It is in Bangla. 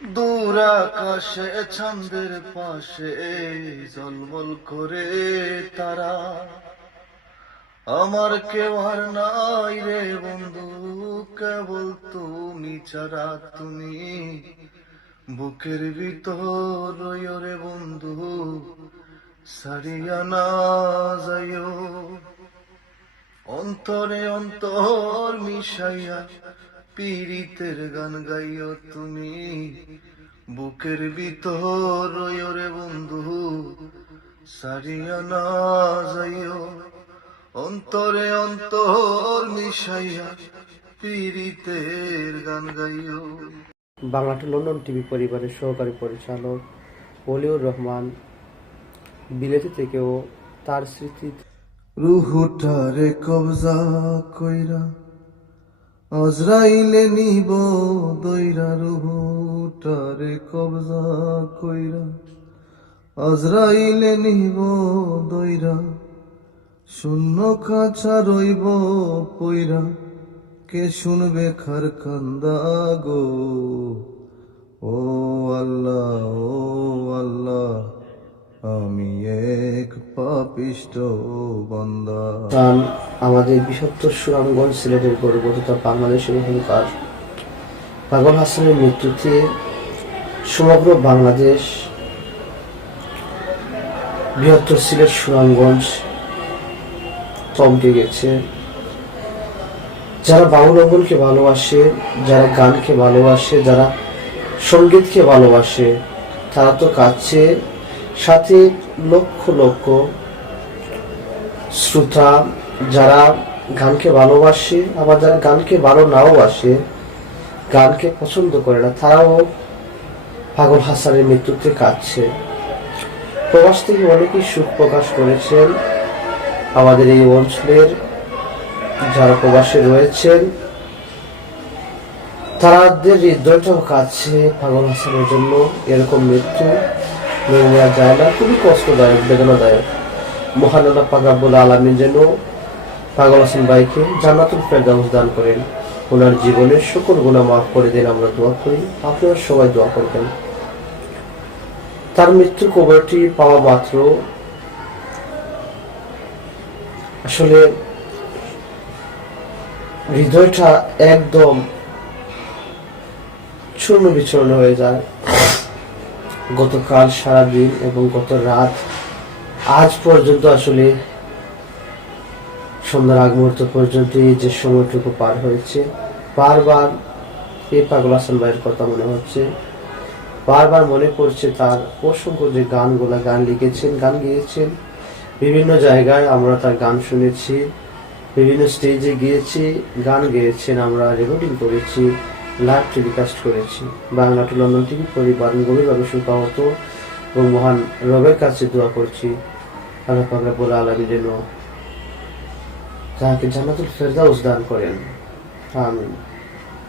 দূর আকাশে ছন্দের পাশে জলমল করে তারা। আমার কেউ আর নাই রে বন্ধু, কেবল তুমি ছাড়া তুমি। বুকের ভিতর রে বন্ধু সারিয়া না যাইও। অন্তরে অন্তর মিশাইয়া পীড়িতের গান গাইও তুমি। বুকের ভিতর রে বন্ধু সারিয়া না যাইও। অন্তরে অন্তর মিশাইয়া পীড়িতের গান গাইও। বাংলাটি লন্ডন টিভি পরিবারের সহকারী পরিচালক অলিউর রহমান। বিলেতি থেকেও তার স্মৃতি রুহুটারে কবজা কইরা আজরাইলে নিব দইরা রুহুটারে কবজা কইরা। আজরাইলে নিব দইরা শূন্য খাঁচা রইব পইরা। কে শুনবে খার কান্দা গো? ও আল্লাহ ও আল্লাহ। পাপিষ্ট বান্দা। আমাদের বৃহত্তর সুনামগঞ্জ সিলেটের বাংলাদেশের অহংকার পাগল হাসানের মৃত্যুতে সমগ্র বাংলাদেশ বৃহত্তর সিলেট সুনামগঞ্জ গেছে। যারা বাউল ভালোবাসে, যারা গানকে ভালোবাসে, যারা সঙ্গীতকে ভালোবাসে, তারা তো কাছে সাথে লক্ষ লক্ষ শ্রোতা, যারা গানকে ভালোবাসে, আবার যারা গানকে ভালো নাও বাসে গানকে পছন্দ করে না, তারাও পাগল হাসানের মৃত্যুতে কাঁদছে। প্রবাস থেকে অনেকেই সুখ প্রকাশ করেছেন। আমাদের এই অঞ্চলের যারা প্রবাসে রয়েছেন, তারাদের হৃদয়টাও কাছে পাগল হাসানের জন্য। এরকম মৃত্যু মেনে নেওয়া যায় না। খুবই কষ্টদায়ক, বেদনাদায়ক। মহান আল্লাহ পাকাবুল আলমী যেন পাগল হাসান ভাইকে জান্নাতুল ফেরদাউস দান করেন। ওনার জীবনের সকল গুণা মাফ করে দেন, আমরা দোয়া করি। আপনারা সবাই দোয়া করবেন। তার মৃত্যুর খবরটি পাওয়া মাত্র আসলে হৃদয়টা একদম চূর্ণ বিচূর্ণ হয়ে যায়। গতকাল সারাদিন এবং গত রাত আজ পর্যন্ত আসলে সন্ধ্যার আগ মুহূর্ত পর্যন্ত যে সময়টুকু পার হয়েছে, বারবার এই পাগল হাসান ভাইয়ের কথা মনে হচ্ছে। বারবার মনে পড়ছে তার অসংখ্য যে গানগুলা, গান লিখেছেন, গান গিয়েছেন। বিভিন্ন জায়গায় আমরা তার গান শুনেছি, বিভিন্ন স্টেজে গিয়েছি, গান গেয়েছেন আমরা রেকর্ডিং করেছি লাইভ টেলিকাস্ট করেছি। বাংলা টু লন্ডন টিভি পরিবার, গভীরভাবে সুখাহত এবং মহান রবের কাছে দোয়া করছি। আল্লাহ বলে আলমী যেন তাহাকে জান্নাতুল ফেরদাউস দান করেন। আমিন।